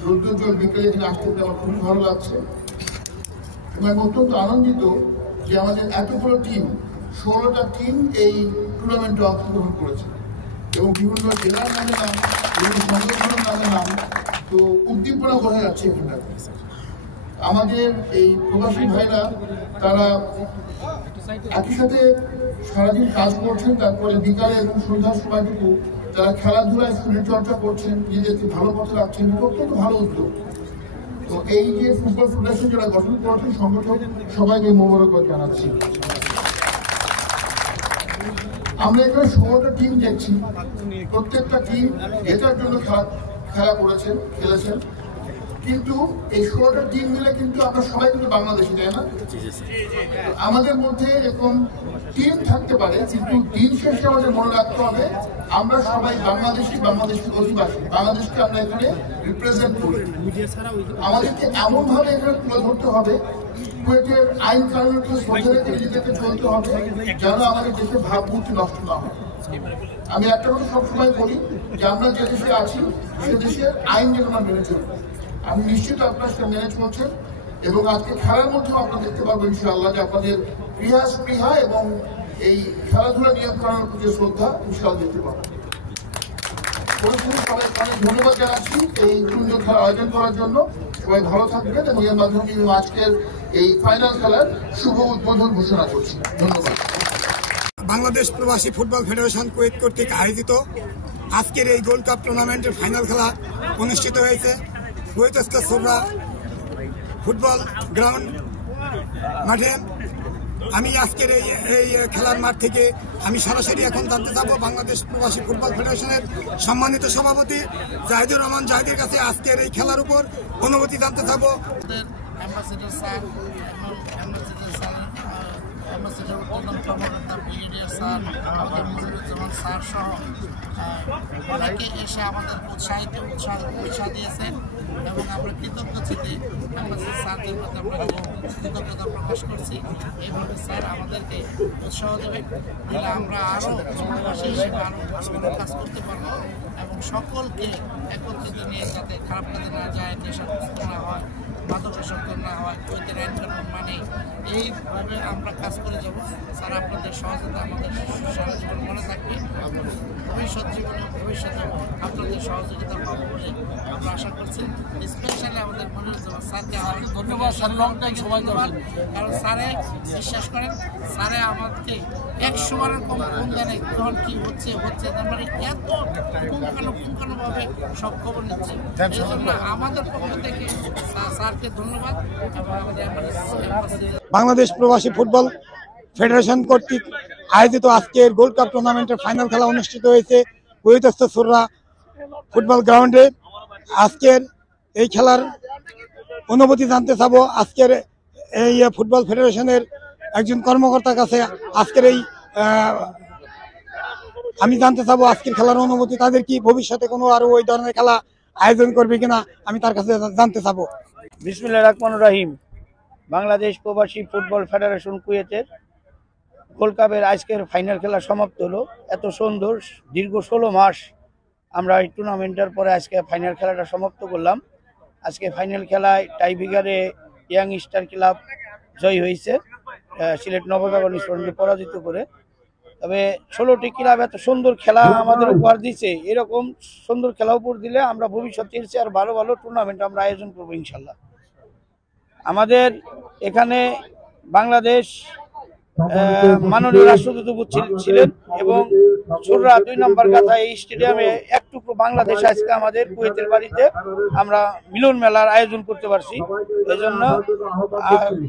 14 জন বিকেলে এখানে আসতে পেরে আমার খুবই ভালো লাগছে এবং আমি অত্যন্ত আনন্দিত যে আমাদের এত বড় টিম 16টা টিম এই টুর্নামেন্টে অংশগ্রহণ করেছে এবং বিভিন্ন জেলার নামে নাম, বিভিন্ন সংগঠনের নামে নাম, তো উদ্দীপনা বোঝা যাচ্ছে এখানটাতে। আমাদের এই প্রবাসী ভাইরা তারা একই সাথে সারাদিন কাজ করছেন, তারপরে বিকালে এবং সন্ধ্যার সময়টুকু তারা খেলাধুলায় শরীর চর্চা করছেন, নিজেদেরকে ভালো পথে রাখছেন, অত্যন্ত ভালো উদ্যোগ। তো এই যে ফুটবল ফেডারেশন যারা গঠন করেছেন সংগঠন, সবাইকে মোবারকবাদ জানাচ্ছি। আমরা এখানে 16টা টিম দেখছি, প্রত্যেকটা টিম এটার জন্য খেলা করেছেন, খেলেছেন, কিন্তু এই 16টা টিম মিলে কিন্তু আমরা সবাই কিন্তু বাংলাদেশি, তাই না? আমাদের মধ্যে এরকম টিম থাকতে পারে, কিন্তু দিন শেষে আমাদের মনে রাখতে হবে আমরা সবাই বাংলাদেশি অধিবাসী, বাংলাদেশকে আমরা এখানে রিপ্রেজেন্ট করি। আমাদেরকে এমন ভাবে এখানে তুলে ধরতে হবে, কুয়েতের আইন কানুনকে শ্রদ্ধা রেখে নিজেদেরকে চলতে হবে, যেন আমাদের দেশের ভাবমূর্তি নষ্ট না হয়। আমি একটা কথা সবসময় বলি যে আমরা যে দেশে আছি সে দেশের আইন যেন আমরা মেনে চলবো। আমি নিশ্চিত আপনারা সেটা মেনে চলছেন এবং আজকে খেলার মধ্যেও আপনারা দেখতে পারবেন ইনশাআল্লাহ যে আপনাদের স্পৃহা এবং এই খেলাধুলা নিয়ম কানুনের প্রতি শ্রদ্ধা ইনশাআল্লাহ দেখতে পাবেন। সবাই অনেক ধন্যবাদ জানাচ্ছি এই সুন্দর খেলা আয়োজন করার জন্য। সবাই ভালো থাকবেন এবং এর মাধ্যমে আজকের এই ফাইনাল খেলার শুভ উদ্বোধন ঘোষণা করছি। ধন্যবাদ। বাংলাদেশ প্রবাসী ফুটবল ফেডারেশন কুয়েত কর্তৃক আয়োজিত আজকের এই গোল্ড কাপ টুর্নামেন্টের ফাইনাল খেলা অনুষ্ঠিত হয়েছে কুয়েতস্থ সুররা ফুটবল গ্রাউন্ড মাঠে। আমি আজকের এই খেলার মাঠ থেকে আমি সরাসরি এখন জানতে চাবো বাংলাদেশ প্রবাসী ফুটবল ফেডারেশনের সম্মানিত সভাপতি জাহিদুর রহমান জাহিদের কাছে আজকের এই খেলার উপর অনুভূতি জানতে চাবো। ব্রিগেডিয়ার স্যার, আমাদের মনিরুজ্জামান স্যার সহ অনেকে এসে আমাদের উৎসাহ দিয়েছেন এবং আমরা কৃতজ্ঞ চিঠি অ্যাম্বাসিডর স্যারদের প্রতি আমরা কৃতজ্ঞতা প্রকাশ করছি। এইভাবে স্যার আমাদেরকে উৎসাহ দেবেন, তাহলে আমরা আরও প্রবাসী হিসেবে আরও ভালো ভালো কাজ করতে পারবো এবং সকলকে একত্রিত নিয়ে যাতে খারাপ কাজে না যায়, নেশাগ্রস্ত না হয়, মাদকাসক্ত না হয়, কুয়েতের আইন কানুন মানে এইভাবে আমরা কাজ করে যাব। স্যার আপনাদের সহযোগিতা আমাদের সারা জীবন মনে থাকবে, ভবিষ্যতে আপনাদের সহযোগিতা পাবো বলে আমরা আশা করছি। স্পেশালি আমাদের মনিরুজ্জামান স্যারকে ধন্যবাদ, স্যার লং টাইম সময় দেওয়ার, কারণ স্যারে বিশ্বাস করেন, স্যারে আমাদেরকে 100 বারের কম ফোন জানে তখন কি হচ্ছে তারপরে এত পুঙ্খানুপুঙ্খানুভাবে সব খবর নিচ্ছে। এই জন্য আমাদের পক্ষ থেকে স্যারকে ধন্যবাদ। বাংলাদেশ প্রবাসী ফুটবল ফেডারেশন কর্তৃক আয়োজিত আজকের গোল্ড কাপ টুর্নামেন্টের ফাইনাল খেলা অনুষ্ঠিত হয়েছে কুয়েতস্থ সুররা ফুটবল গ্রাউন্ডে। আজকের এই খেলার অনুভূতি জানতে চাবো আজকের এই ফুটবল ফেডারেশনের একজন কর্মকর্তার কাছে। আজকের এই আমি জানতে চাবো আজকের খেলার অনুভূতি, তাদের কি ভবিষ্যতে কোনো আরো ওই ধরনের খেলা আয়োজন করবে কিনা আমি তার কাছে জানতে চাবো। বিসমিল্লাহির রহমানির রহিম। বাংলাদেশ প্রবাসী ফুটবল ফেডারেশন কুয়েতের গোল্ড কাপের আজকের ফাইনাল খেলা সমাপ্ত হলো। এত সুন্দর দীর্ঘ 16 মাস আমরা এই টুর্নামেন্টের পরে আজকে ফাইনাল খেলাটা সমাপ্ত করলাম। আজকে ফাইনাল খেলায় টাইব্রেকারে ইয়াং স্টার ক্লাব জয় হয়েছে সিলেট নবজাগরণ স্টুডেন্টকে পরাজিত করে। তবে 16টি ক্লাব এত সুন্দর খেলা আমাদের উপহার দিচ্ছে, এরকম সুন্দর খেলা উপহার দিলে আমরা ভবিষ্যতে আর ভালো ভালো টুর্নামেন্ট আমরা আয়োজন করবো ইনশাল্লাহ। আমাদের এখানে বাংলাদেশ মাননীয় রাষ্ট্রদূত ছিলেন এবং সুররা 2 নম্বর গাথা এই স্টেডিয়ামে একটুকু বাংলাদেশ আজকে আমাদের কুয়েতের বাড়িতে আমরা মিলন মেলার আয়োজন করতে পারছি। এজন্য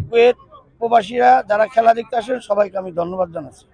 কুয়েত প্রবাসীরা যারা খেলা দেখতে আসেন সবাইকে আমি ধন্যবাদ জানাচ্ছি।